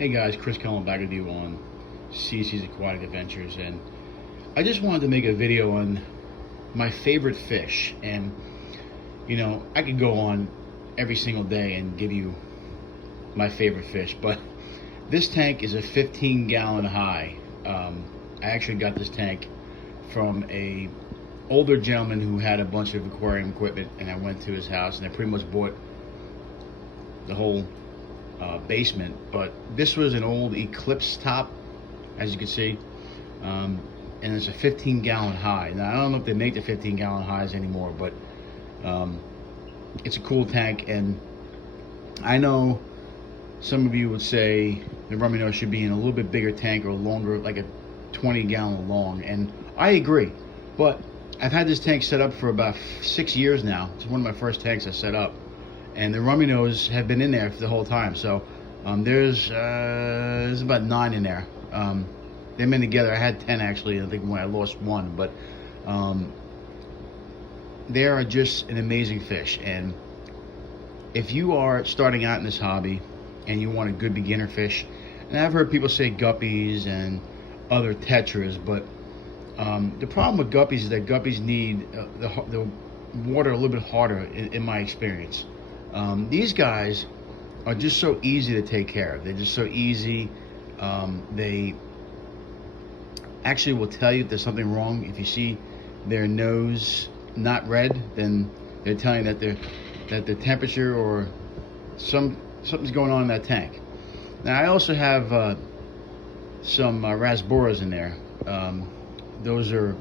Hey guys, Chris Cullen back with you on CC's Aquatic Adventures, and I just wanted to make a video on my favorite fish. And you know, I could go on every single day and give you my favorite fish, but this tank is a 15-gallon high. I actually got this tank from a older gentleman who had a bunch of aquarium equipment, and I went to his house and I pretty much bought the whole basement. But this was an old Eclipse top, as you can see, and it's a 15-gallon high. Now I don't know if they make the 15-gallon highs anymore, but it's a cool tank. And I know some of you would say the Rummynose should be in a little bit bigger tank or longer, like a 20-gallon long, and I agree. But I've had this tank set up for about 6 years now. It's one of my first tanks I set up, and the Rummynose have been in there for the whole time. So there's about 9 in there. They've been together. I had 10 actually. I think when I lost one, but they are just an amazing fish. And if you are starting out in this hobby and you want a good beginner fish, and I've heard people say guppies and other tetras, but the problem with guppies is that guppies need the water a little bit harder, in my experience. These guys are just so easy to take care of. They're just so easy. They actually will tell you if there's something wrong. If you see their nose not red, then they're telling you that the temperature or something's going on in that tank. Now I also have some rasboras in there. Those are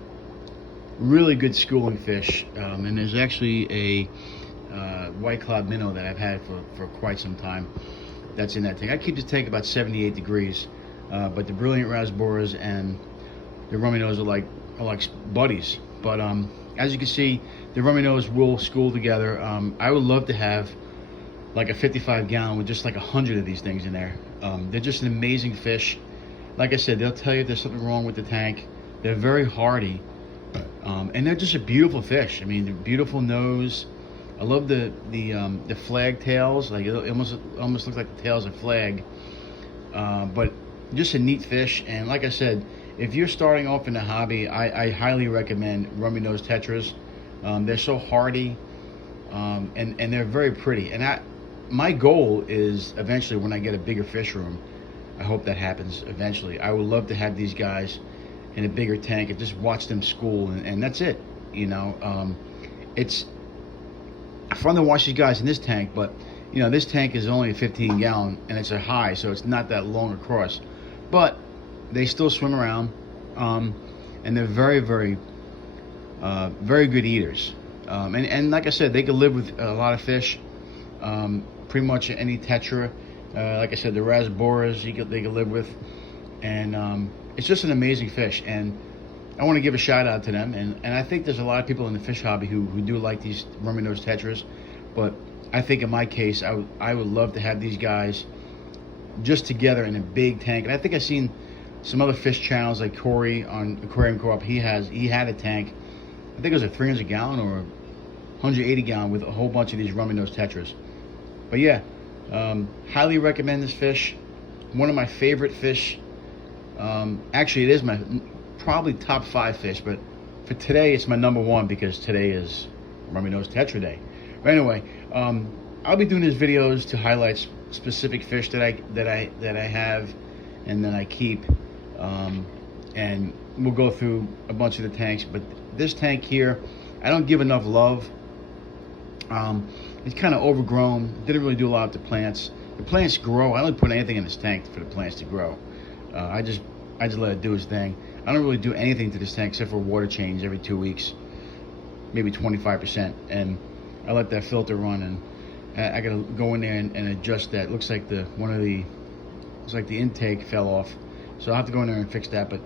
really good schooling fish, and there's actually a white cloud minnow that I've had for quite some time that's in that tank. I keep the tank about 78 degrees, but the brilliant rasboras and the Rummynose are like buddies. But as you can see, the Rummynose will school together. I would love to have like a 55-gallon with just like 100 of these things in there. They're just an amazing fish. Like I said, they'll tell you if there's something wrong with the tank. They're very hardy, and they're just a beautiful fish. I mean, the beautiful nose. I love the flag tails. Like it almost looks like the tails of flag. But just a neat fish. And like I said, if you're starting off in the hobby, I highly recommend Rummynose tetras. They're so hardy, and they're very pretty. And my goal is eventually, when I get a bigger fish room, I hope that happens eventually, I would love to have these guys in a bigger tank and just watch them school, and that's it. You know, it's fun to watch these guys in this tank, but you know, this tank is only a 15-gallon and it's a high, so it's not that long across, but they still swim around, and they're very good eaters, and like I said, they can live with a lot of fish, pretty much any tetra. Like I said, the rasboras they can live with, and it's just an amazing fish. And I want to give a shout out to them, and I think there's a lot of people in the fish hobby who do like these Rummynose tetras, but I think in my case, I would love to have these guys just together in a big tank. And I think I've seen some other fish channels like Corey on Aquarium Co-op. He had a tank, I think it was a 300-gallon or 180-gallon with a whole bunch of these Rummynose tetras. But yeah, highly recommend this fish. One of my favorite fish. Actually, it is my probably top 5 fish, but for today it's my number 1 because today is Rummynose Tetra Day. But anyway, I'll be doing these videos to highlight specific fish that I have and that I keep, and we'll go through a bunch of the tanks. But this tank here, I don't give enough love. It's kind of overgrown. Didn't really do a lot with the plants. The plants grow. I don't put anything in this tank for the plants to grow. I just let it do its thing. I don't really do anything to this tank except for water change every 2 weeks, maybe 25%, and I let that filter run, and I gotta go in there and adjust that. It looks like the intake fell off, so I'll have to go in there and fix that. But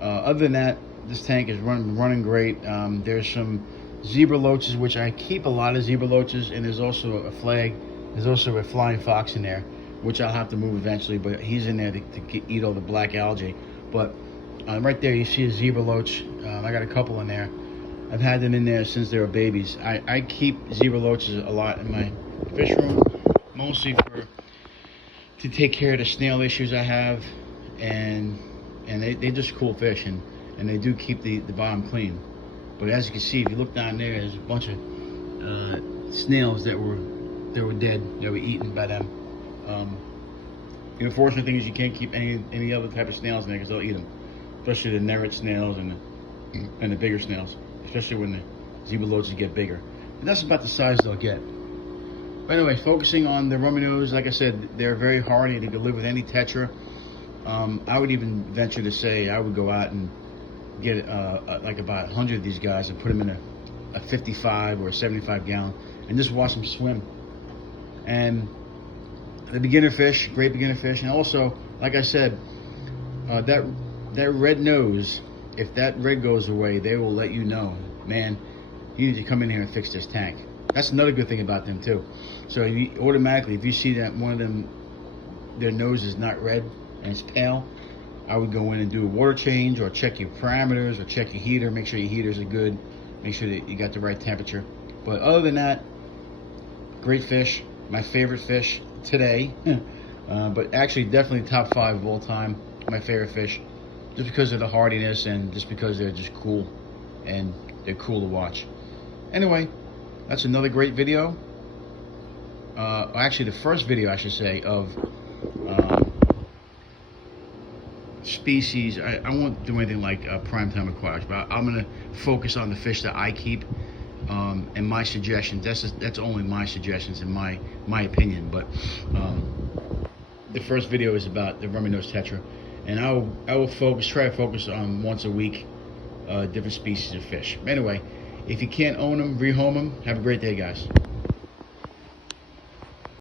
other than that, this tank is running great. There's some zebra loaches, which I keep a lot of zebra loaches, and there's also a flag. There's also a flying fox in there, which I'll have to move eventually, but he's in there to eat all the black algae. But right there you see a zebra loach. I got a couple in there. I've had them in there since they were babies. I keep zebra loaches a lot in my fish room, mostly for to take care of the snail issues I have, and they're just cool fish, and they do keep the bottom clean. But as you can see, if you look down there, there's a bunch of snails that were dead, that were eaten by them. The unfortunate thing is you can't keep any other type of snails in there because they'll eat them, especially the nerret snails and the bigger snails, especially when the zebra loaches get bigger. And that's about the size they'll get. But anyway, focusing on the Rummynose, like I said, they're very hardy. They can live with any tetra. I would even venture to say I would go out and get like about 100 of these guys and put them in a 55 or a 75 gallon and just watch them swim. And the beginner fish, great beginner fish. And also, like I said, that red nose, if that red goes away, they will let you know, man, you need to come in here and fix this tank. That's another good thing about them too. So automatically, if you see that one of them, their nose is not red and it's pale, I would go in and do a water change, or check your parameters, or check your heater, make sure your heaters are good, make sure that you got the right temperature. But other than that, great fish, my favorite fish today. But actually definitely top 5 of all time, my favorite fish, just because of the hardiness and just because they're just cool and they're cool to watch. Anyway, that's another great video. Actually the first video, I should say, of species. I won't do anything like primetime aquatics, but I'm going to focus on the fish that I keep, and my suggestions. That's only my suggestions and my opinion. But the first video is about the Rummynose tetra, and I will try to focus on once a week different species of fish. Anyway, if you can't own them, rehome them. Have a great day, guys.